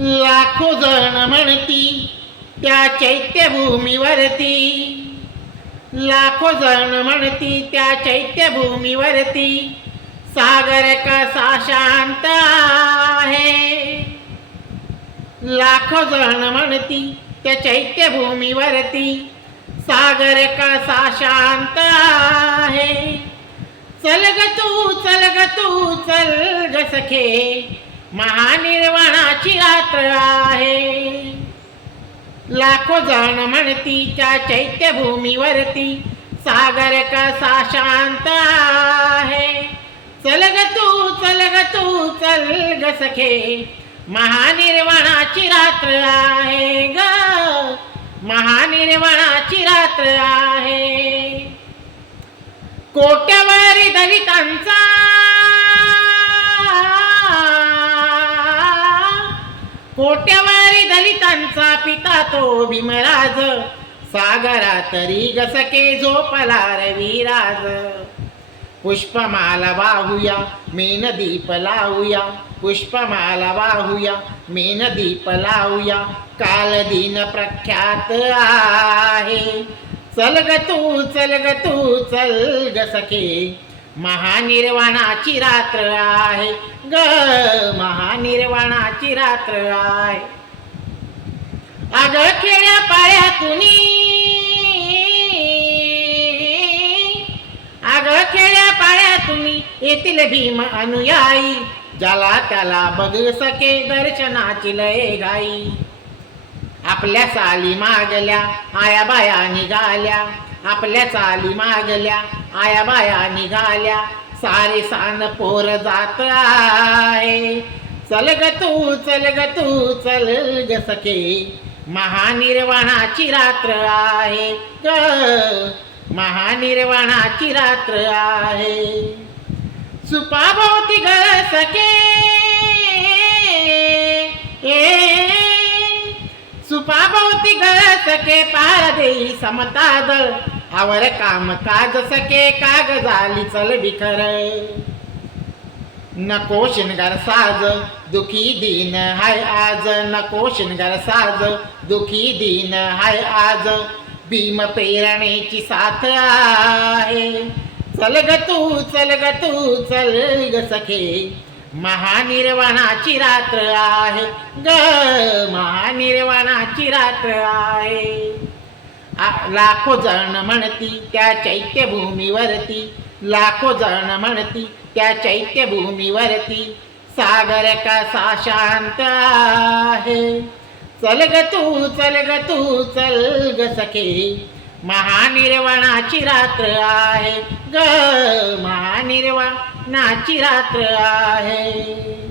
लाखो जण म्हणती त्या चैत्यभूमीवरती, लाखो जण म्हणती त्या चैत्यभूमीवरती, सागर कसा शांत आहे. लाखो जण म्हणती त्या चैत्यभूमीवरती, सागर कसा शांत आहे. चल ग तू चल ग तू चल ग सखे, महानिर्वाणाची रात्र आहे. लाखो जण म्हणती त्या चैत्यभूमीवरती, सागर कसा शांत आहे. चल ग तू चल ग तू चल ग सखे, महानिर्वाणाची रात्र आहे ग, महानिर्वाणाची रात्र आहे. कोट्यवधी दलितांचा, कोट्यवधी दलितांचा पिता तो भीमराज, सागरा तरी गसके झोपला रविराज. पुष्पमाला वाहूया मेनदीप लावूया, पुष्पमाला वाहूया मेनदीप लावूया, काल दिन प्रख्यात आहे. चल ग तू चल ग तू चल ग सखे, महानिर्वाणाची रात्र आहे ग, महानिर्वाणाची रात्र आहे. अग खेड्या पाड्यातुनी, अग खेड्या पाड्यातुनी येथील भीम अनुयायी, ज्याला त्याला बघ सके दर्शनाची लय घाई. आपल्या चाली मागल्या आया बाया निघाल्या, आपल्या चाली मागल्या आया बाया निघाल्या, सारे सान पोर जात आहे. चल ग तू चल ग तू चल ग सखे, महानिर्वाणाची रात्र आहे ग, महानिर्वाणाची रात्र आहे. सुपाभोवती गळ सखे, सुपाभोवती गळ सखे, पार देई समता दळ, आवर काम काज सखे, काग झाली चल बिखर. नको शिनगार साज दुखी दिन हाय आज, नको शिनगार साज दुखी दिन हाय आज, भीम प्रेरणेची साथ आहे. चल ग तू चल ग तू चल ग सखे, महानिर्वाणाची रात्र आहे ग, महानिर्वाणाची रात्र आहे. लाखो जण म्हणती त्या चैत्यभूमीवरती, लाखो जण म्हणती त्या चैत्यभूमीवरती, सागर कसा शांत आहे. चल ग तू चल ग तू चल ग सखे, महानिर्वाणाची रात्र आहे ग, महानिर्वाणाची रात्र आहे.